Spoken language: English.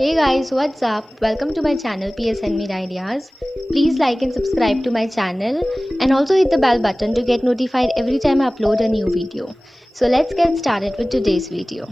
Hey guys, what's up? Welcome to my channel PS Handmade Ideas. Please like and subscribe to my channel and also hit the bell button to get notified every time I upload a new video. So let's get started with today's video.